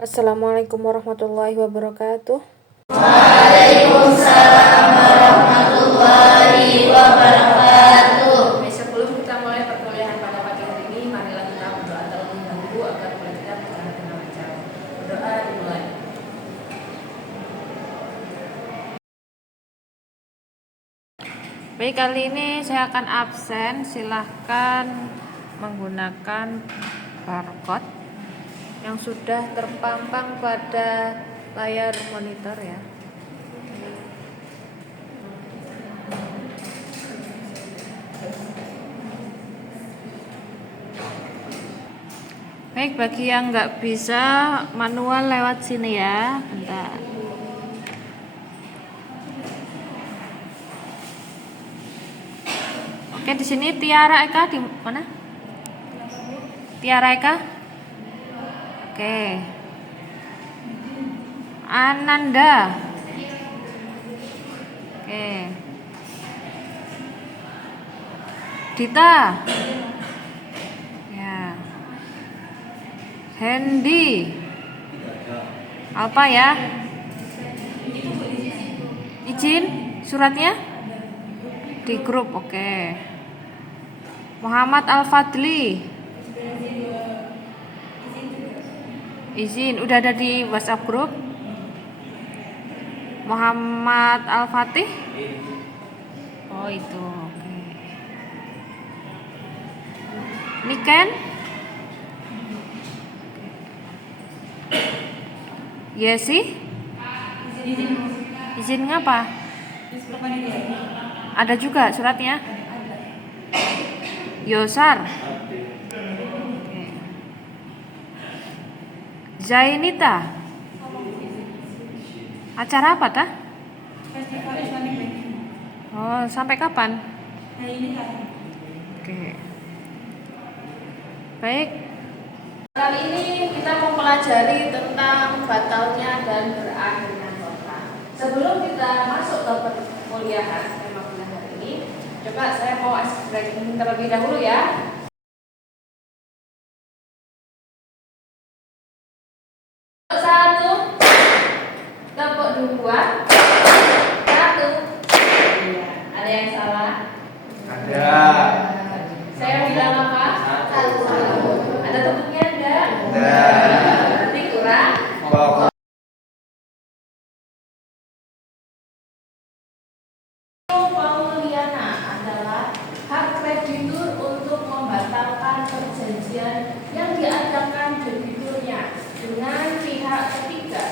Assalamualaikum warahmatullahi wabarakatuh. Waalaikumsalam warahmatullahi wabarakatuh. Sebelum kita mulai perkuliahan pada pagi hari ini, marilah kita berdoa terlebih dahulu agar kuliah kita berjalan dengan lancar. Berdoa dimulai. Baik, kali ini saya akan absen. Silahkan menggunakan barcode yang sudah terpampang pada layar monitor ya. Baik, bagi yang nggak bisa manual lewat sini ya, bentar. Oke, di sini Tiara Eka di mana? Tiara Eka? Oke. Ananda. Oke. Dita. Ya. Hendy. Apa ya? Izin suratnya? Di grup, oke. Muhammad Al-Fadli. Izin, udah ada di WhatsApp grup. Muhammad Al-Fatih. Oh itu, oke. Niken. Yesi. Izin ngapa? Ada juga suratnya. Yosar. Zainita. Acara apa tah? Festival Islamic Banking. Oh, sampai kapan? Hari ini kan. Oke. Baik. Kali ini kita mau pelajari tentang batalnya dan berakhirnya khotbah. Sebelum kita masuk ke perkuliahan tema kuliah hari ini, coba saya mau breaking terlebih dahulu ya. Satu, tepuk dua, satu. Iya, ada yang salah? Ada. Saya bilang apa? Satu. Ada tepuknya enggak? Ada. Nanti kurang. Pokok. Pauliana adalah hak kreditur untuk membatalkan perjanjian yang diadakan debiturnya dengan pihak ketiga.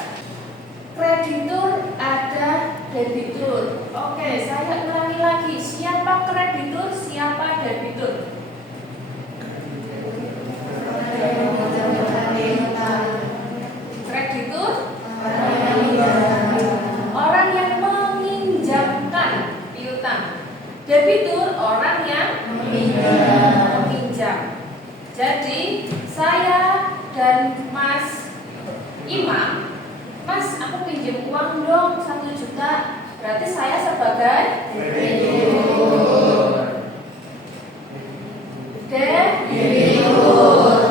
Kreditur ada debitur. Oke, saya ulangi lagi. Siapa kreditur, siapa debitur? Kreditur orang yang meminjamkan piutang. Debitur orang yang meminjam. Jadi saya dan Mas Imam, Mas, aku pinjam uang dong 1 juta. Berarti saya sebagai debitur.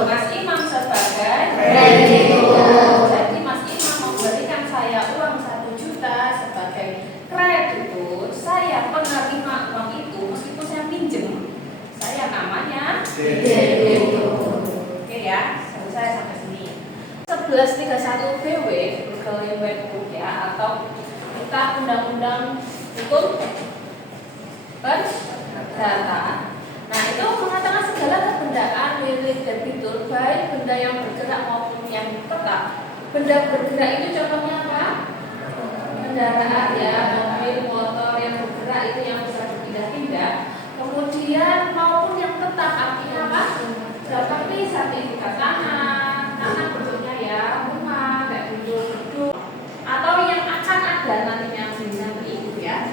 Mas Imam sebagai kreditur. Jadi Mas Imam memberikan saya uang 1 juta sebagai kreditur. Saya penerima uang itu meskipun saya pinjam. Saya namanya debitur. Oke ya, selesai sampai sini. 1131 BW Berkelimbangan ya, atau kita undang-undang hukum perdata. Nah, itu mengatakan segala kebendaan milik debitur, baik benda yang bergerak maupun yang tetap. Benda bergerak itu contohnya apa? Kendaraan ya, mobil, motor yang bergerak itu yang bisa berpindah-pindah. Kemudian maupun yang tetap artinya apa? Seperti sertifikat tanah bentuknya ya, rumah, kayak gedung, atau yang akan ada nantinya seperti itu ya.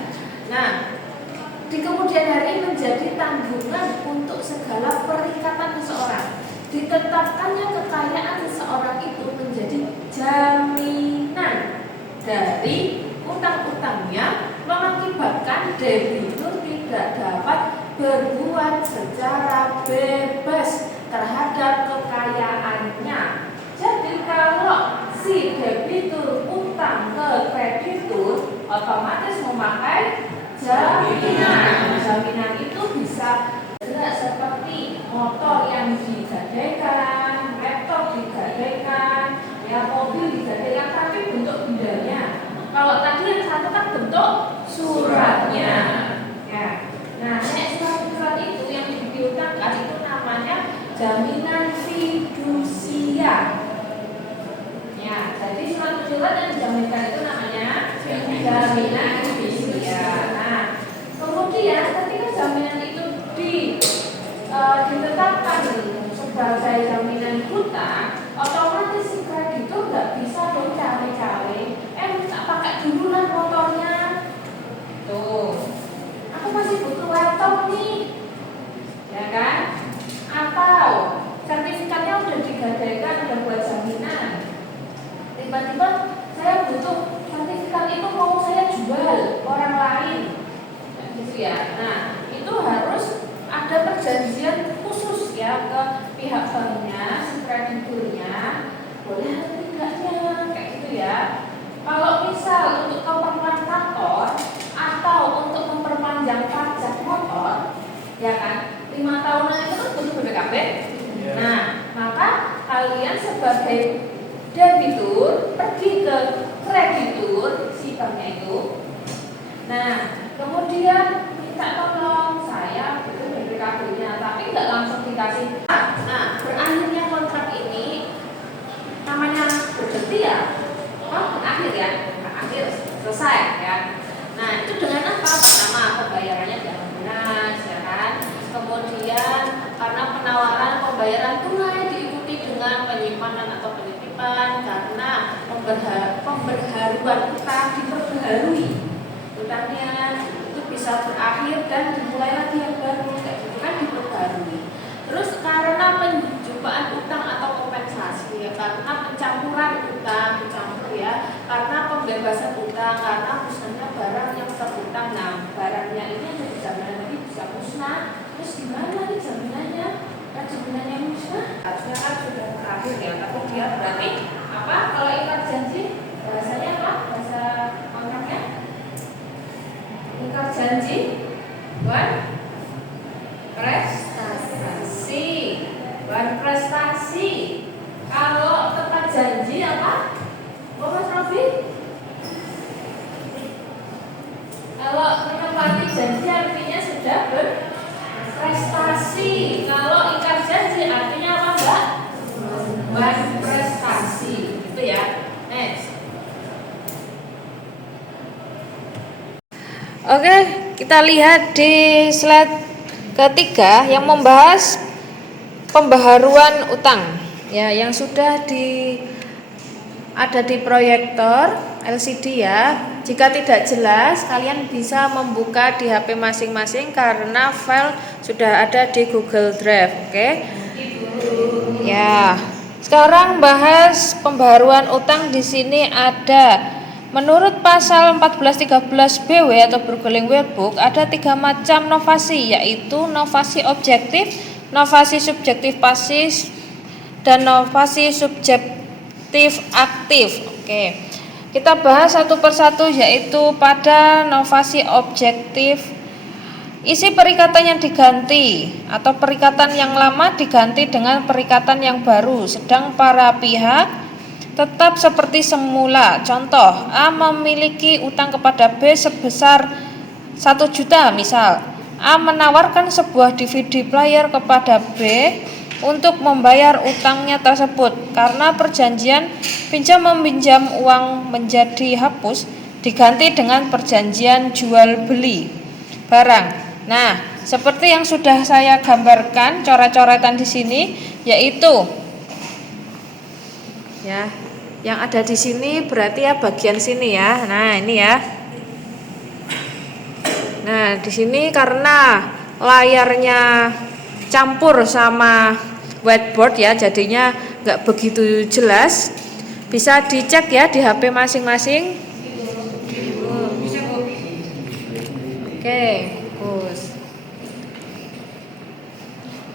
Nah, di kemudian hari menjadi tanggungan untuk segala perikatan seseorang. Ditetapkannya kekayaan seseorang itu menjadi jaminan dari utang-utangnya, mengakibatkan debitur tidak dapat berbuat secara bebas terhadap kekayaannya. Jadi kalau otomatis memakai jaminan. Jaminan itu bisa seperti motor yang digadaikan, laptop digadaikan, ya mobil digadaikan, tapi bentuk bendanya. Kalau tadi yang satu kan bentuk suratnya. Ya. Nah, surat itu yang dipiutangkan itu namanya jaminan fidusia. Ya, jadi surat yang dijaminkan itu namanya jaminan fidusia. Nah, kemudian ketika jaminan itu ditetapkan sebagai jaminan hutang, otomatis si kreditur nggak bisa dong cawe-cawe. Tak pakai dulu lah motornya. Tuh, aku masih butuh laptop nih, ya kan? Atau sertifikatnya udah digadaikan, udah buat jaminan. Tiba-tiba saya butuh sertifikat itu mau saya jual orang lain, gitu ya. Nah, itu harus ada perjanjian khusus ya ke pihak banknya, si krediturnya, boleh atau tidaknya, kayak gitu ya. Kalau misal untuk keperluan kantor atau untuk memperpanjang pajak motor, ya kan, 5 tahunan itu kan butuh BPKB. Nah, maka kalian sebagai debitur pergi ke kreditur si banknya itu. Nah, kemudian minta tolong saya butuh BPKB-nya, tapi nggak langsung dikasih. Nah, berakhirnya kontrak ini namanya berhenti ya. Berakhir ya, berakhir selesai ya. Nah, itu dengan apa? Pertama, pembayarannya tidak lunas, ya kan. Kemudian karena penawaran pembayaran tunai diikuti dengan penyimpanan atau penitipan, karena pemberharuan utang diperbaharui. Utangnya itu bisa berakhir dan dimulai lagi yang baru, kayak gitu kan, diperbaharui. Terus karena penjumpaan utang atau kompensasi, ya, karena pencampuran utang, dicampur ya, karena pembebasan utang, karena musnahnya barang yang terutang. Nah, barangnya ini yang jadi jaminan lagi bisa musnah. Terus gimana nih jaminannya? Kan jaminannya musnah, harusnya kan sudah berakhir ya, tapi dia berarti apa? Kalau ikat janji, bahasanya apa? Bahasa kontraknya? Ikat janji, prestasi. Kalau tepat janji apa? Mas Rofi? Kalau menepati janji artinya sudah berprestasi. Kalau ingkar janji artinya apa, Mbak? Berprestasi. Itu ya. Next. Oke, kita lihat di slide ketiga yang membahas pembaharuan utang. Ya, yang sudah ada di proyektor LCD ya. Jika tidak jelas, kalian bisa membuka di HP masing-masing karena file sudah ada di Google Drive. Oke. Ya. Sekarang bahas pembaharuan utang. Di sini ada, menurut pasal 1413 BW atau Burgerling Workbook, ada 3 macam novasi, yaitu novasi objektif, novasi subjektif pasif, dan novasi subjektif aktif. Oke. Kita bahas satu persatu, yaitu pada novasi objektif, isi perikatan yang diganti atau perikatan yang lama diganti dengan perikatan yang baru, sedang para pihak tetap seperti semula. Contoh, A memiliki utang kepada B sebesar 1 juta misal. A menawarkan sebuah DVD player kepada B untuk membayar utangnya tersebut. Karena perjanjian pinjam-meminjam uang menjadi hapus, diganti dengan perjanjian jual beli barang. Nah, seperti yang sudah saya gambarkan coret-coretan di sini, yaitu ya, yang ada di sini berarti ya bagian sini ya. Nah, ini ya. Nah, di sini karena layarnya campur sama whiteboard ya, jadinya nggak begitu jelas. Bisa dicek ya di HP masing-masing. Oke, bagus.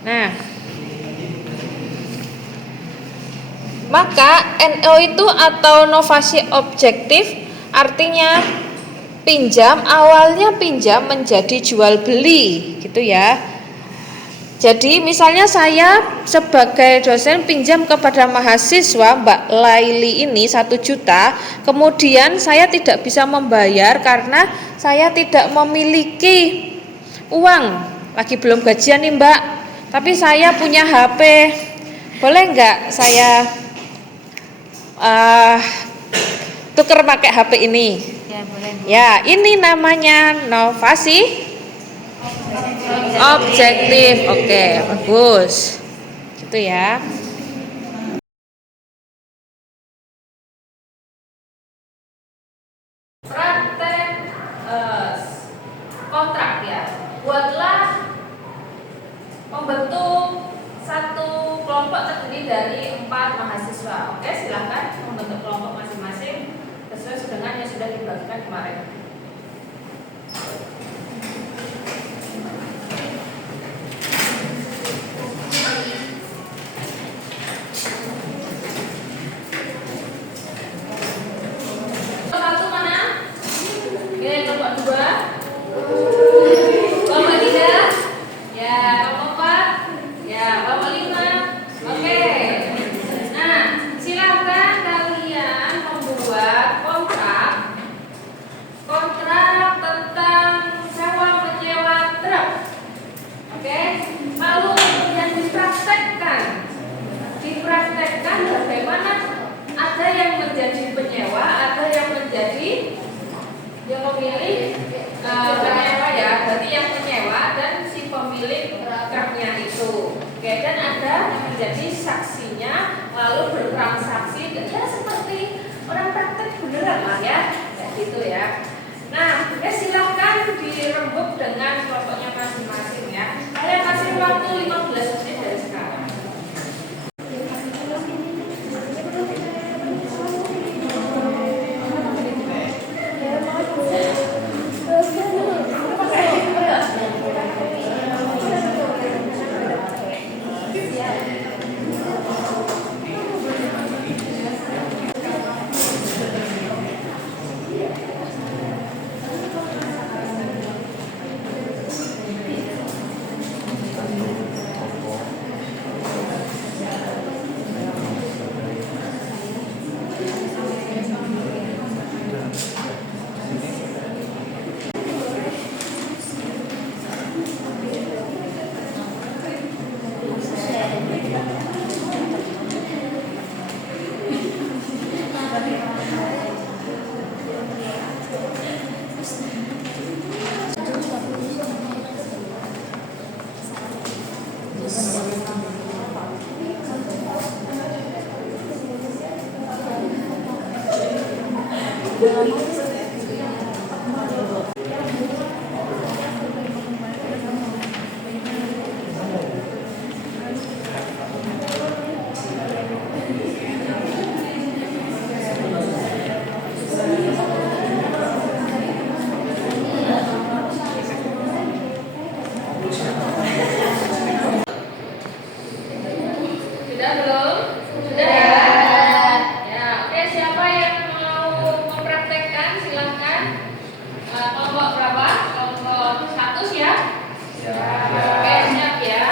Nah, maka NO itu atau novasi objektif artinya pinjam, awalnya pinjam menjadi jual beli, gitu ya. Jadi misalnya saya sebagai dosen pinjam kepada mahasiswa Mbak Laili ini 1 juta, kemudian saya tidak bisa membayar karena saya tidak memiliki uang, lagi belum gajian nih Mbak, tapi saya punya HP, boleh nggak saya tuker pakai HP ini? Ya, boleh. Ya, ini namanya novasi objektif. Oke, bagus. Gitu ya. Praktek kontrak ya. Buatlah membentuk satu kelompok terdiri dari 4 mahasiswa. Oke, silakan membentuk kelompok masing-masing sesuai dengan yang sudah dibagikan kemarin. Satu mana? Oke, kelompok 2. Kelompok 3. Ya, kelompok 4. Ya, kelompok 5. Oke. Nah, silakan kalian membuat kontrak tentang sewa menyewa truk. Oke. Lalu kemudian dipraktekkan bagaimana ada yang menjadi penyewa, ada yang menjadi yang memilih penyewa ya, berarti yang menyewa dan si pemilik truknya itu. Oke, dan ada yang menjadi saksinya, lalu bertransaksi, ya seperti orang praktek beneran lah ya, kayak gitu ya. Nah, silahkan dirembuk dengan kelompoknya masing-masing ya. Saya kasih waktu 15 menit dari sekarang. Sudah belum? Sudah ya? Ya, oke, siapa yang mau mempraktekkan silahkan. Kelompok berapa? Kelompok 1 ya? Ya. Oke, siap ya.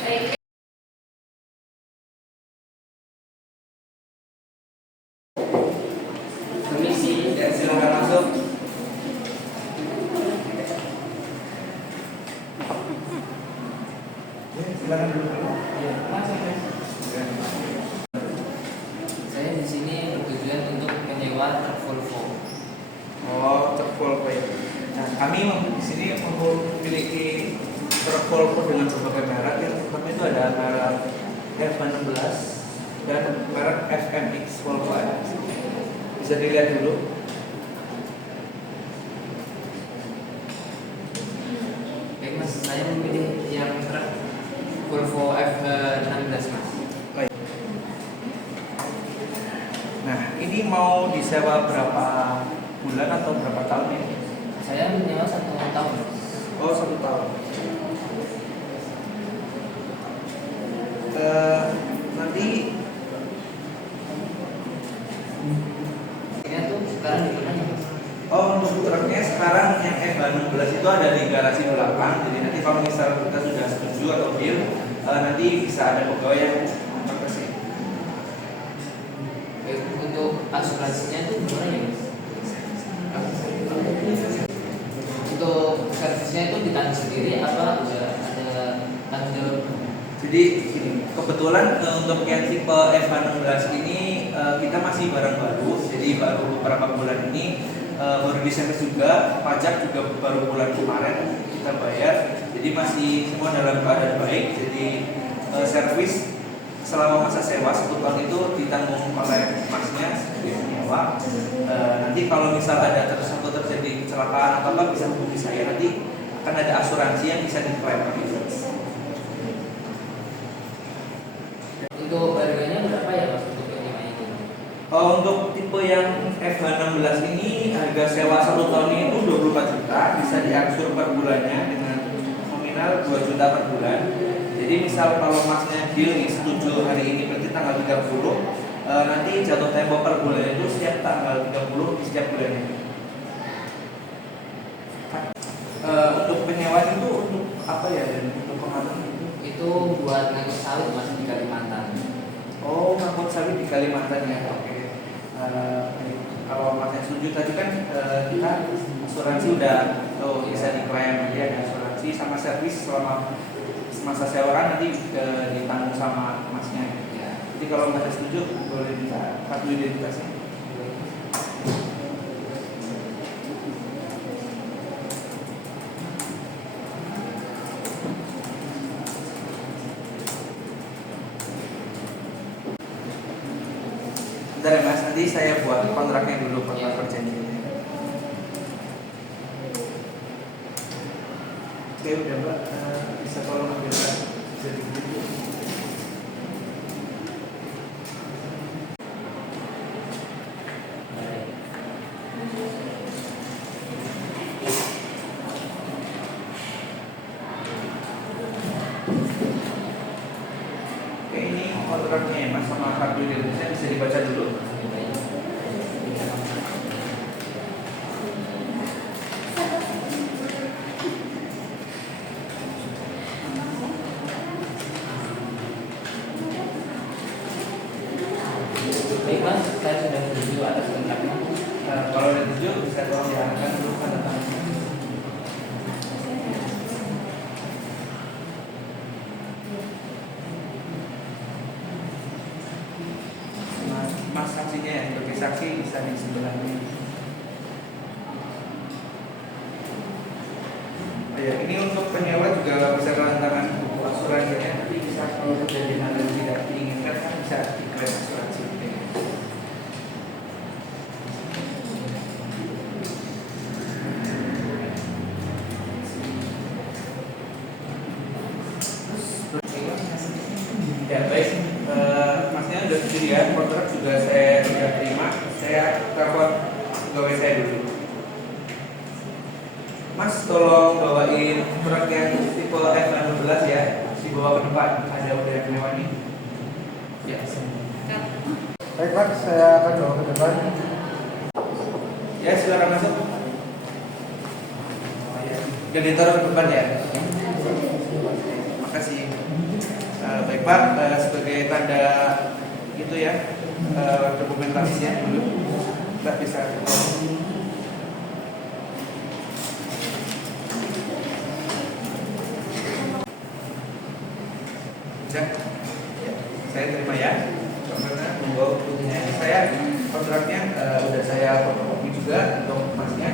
Baik. Permisi, dan silakan masuk. Silakan dulu. Saya di sini bertujuan untuk menyewa truk Volvo. Oh, truk Volvo ya. Nah, kami di sini memiliki truk Volvo dengan berbagai merek. Yang pertama itu ada merek F16 dan merek FMX Volvo ya. Bisa dilihat dulu. Baik mas, saya memilih yang truk Volvo F16 mas. Nah, ini mau disewa berapa bulan atau berapa tahun ya? Saya menyewa 1 tahun. Oh, 1 tahun. Nanti Ini tuh F16 itu ada di garasi belakang. Jadi nanti kalau misal kita sudah setuju atau deal, nanti bisa ada pegawai yang berkesi. Untuk asuransinya itu gimana ya? Untuk servisnya itu ditanggung sendiri apa udah ada tanggung jawab? Jadi gini, kebetulan untuk yang tipe F16 ini kita masih barang baru, jadi baru beberapa bulan ini baru diservis juga, pajak juga baru bulan kemarin kita bayar, jadi masih semua dalam keadaan baik. Jadi servis selama masa sewa 1 tahun itu ditanggung oleh masnya sebagai penyewa. Nanti kalau misal ada terjadi kecelakaan atau apa bisa hubungi saya, nanti akan ada asuransi yang bisa diklaim gitu. Untuk harganya berapa ya Mas untuk yang itu? Untuk tipe yang F16 ini harga sewa 1 tahunnya itu 24 juta, bisa diangsur per bulannya dengan nominal 2 juta per bulan. Jadi misal kalau masnya deal nih setuju hari ini berarti tanggal 30, nanti jatuh tempo per bulan itu setiap tanggal 30 di setiap bulannya. Untuk penyewaan itu untuk apa ya, dan untuk pengaruh Itu buat ngangkut sawit Mas di Kalimantan. Oh, ngangkut sawit di Kalimantan ya. Oke. Kalau masnya setuju tadi kan kita asuransi udah bisa diklaim, jadi ada asuransi sama servis selama masa sewa kan nanti ditanggung sama masnya. Ya. Jadi kalau masnya setuju boleh minta kartu identitasnya. Bentar ya Mas, nanti saya buat kontraknya dulu, kontrak perjanjiannya. Oke udah Mbak, bisa tolong ambilkan jadi gitu. Oke, ini kontraknya ya Mas sama kartu identitasnya, bisa dibaca dulu. Baik Mas, saya sudah setuju atas kontraknya. Kalau udah setuju bisa tolong diarahkan dulu tanda tangannya. Mas saksinya ya, sebagai saksi bisa di sebelahnya. Oh ya, ini untuk penyewa juga bisa tanda tangan buku asuransinya, tapi bisa kalau terjadi hal yang tidak diinginkan kan bisa diklaim asuransi. Ya baik, masnya udah setuju ya, kontrak juga saya sudah terima. Saya telepon pegawai saya dulu. Mas tolong bawain truk yang tipe F16 ya, dibawa ke depan, ada udah yang melewati. Ya. Baik Pak, saya akan bawa ke depan. Ya silakan masuk. Jadi ditaruh ke depan ya. Makasih. Baik Pak, sebagai tanda itu ya dokumentasinya dulu, kita bisa. Ya, saya terima ya. Karena membawa bukunya saya kontraknya udah saya fotokopi juga untuk masnya.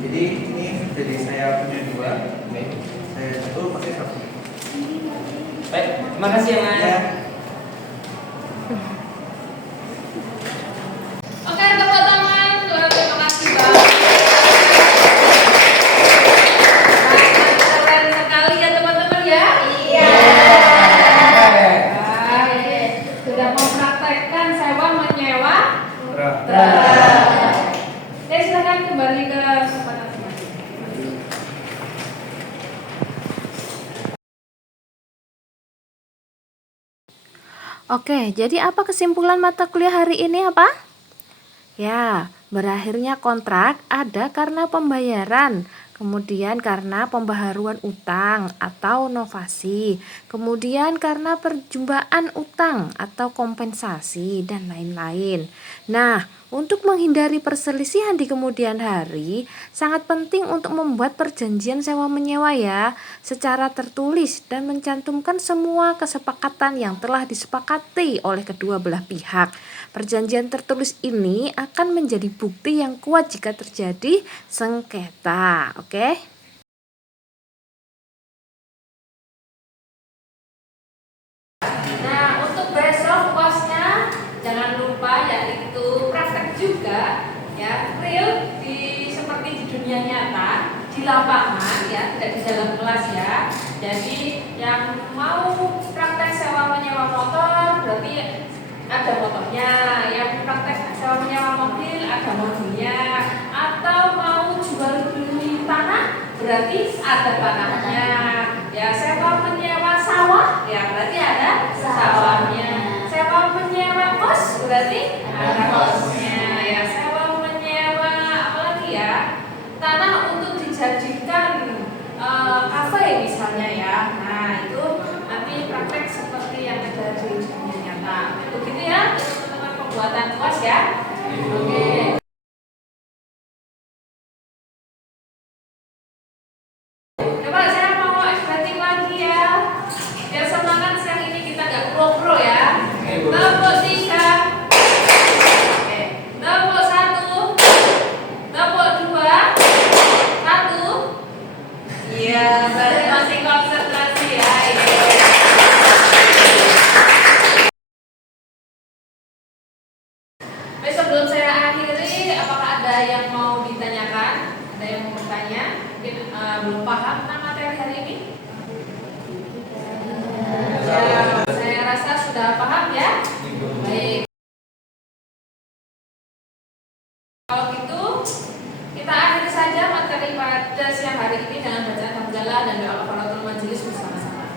Jadi ini jadi saya punya 2. Saya satu, masnya 1. Baik, terima kasih ya Mas. Ya. Oke, tepuk tangan. Terima kasih Bang. Keren sekali ya teman-teman ya. Iya. Sudah mempraktekkan sewa menyewa. Oke, silakan kembali ke tempat masing-masing. Oke, jadi apa kesimpulan mata kuliah hari ini apa? Ya, berakhirnya kontrak ada karena pembayaran kemudian karena pembaharuan utang atau novasi, kemudian karena perjumpaan utang atau kompensasi, dan lain-lain. Nah, untuk menghindari perselisihan di kemudian hari, sangat penting untuk membuat perjanjian sewa-menyewa ya, secara tertulis dan mencantumkan semua kesepakatan yang telah disepakati oleh kedua belah pihak. Perjanjian tertulis ini akan menjadi bukti yang kuat jika terjadi sengketa, oke? Nah, untuk besok UASnya jangan lupa yaitu praktek juga ya, real seperti di dunia nyata, di lapangan ya, tidak di dalam kelas ya. Jadi yang mau praktek sewa menyewa motor berarti ada motornya, yang praktek sewa menyewa mobil ada mobilnya, atau mau jual beli tanah berarti ada tanahnya. Ya, sewa menyewa sawah ya berarti ada sawahnya. Sewa menyewa kos berarti ada kosnya. Ya, sewa menyewa apa lagi ya? Tanah untuk dijadikan kafe misalnya ya. Nah, itu nanti praktek seperti yang ada di dunia nyata. Begitu ya, teman-teman pembuatan UAS ya. Oke. Coba saya mau ekspresi lagi ya. Biar semangat siang ini kita nggak pro-pro ya. Tepuk 3. Oke. Tepuk 1. Tepuk 2. 1. Iya, berarti masih konsentrasi ya. Besok sebelum saya akhiri, apakah ada yang mau ditanyakan? Ada yang mau bertanya? Mungkin belum paham tentang materi hari ini? Ya, saya rasa sudah paham ya. Baik. Kalau gitu, kita akhiri saja materi pada siang hari ini dengan bacaan hamdalah dan doa kafaratul majelis bersama-sama.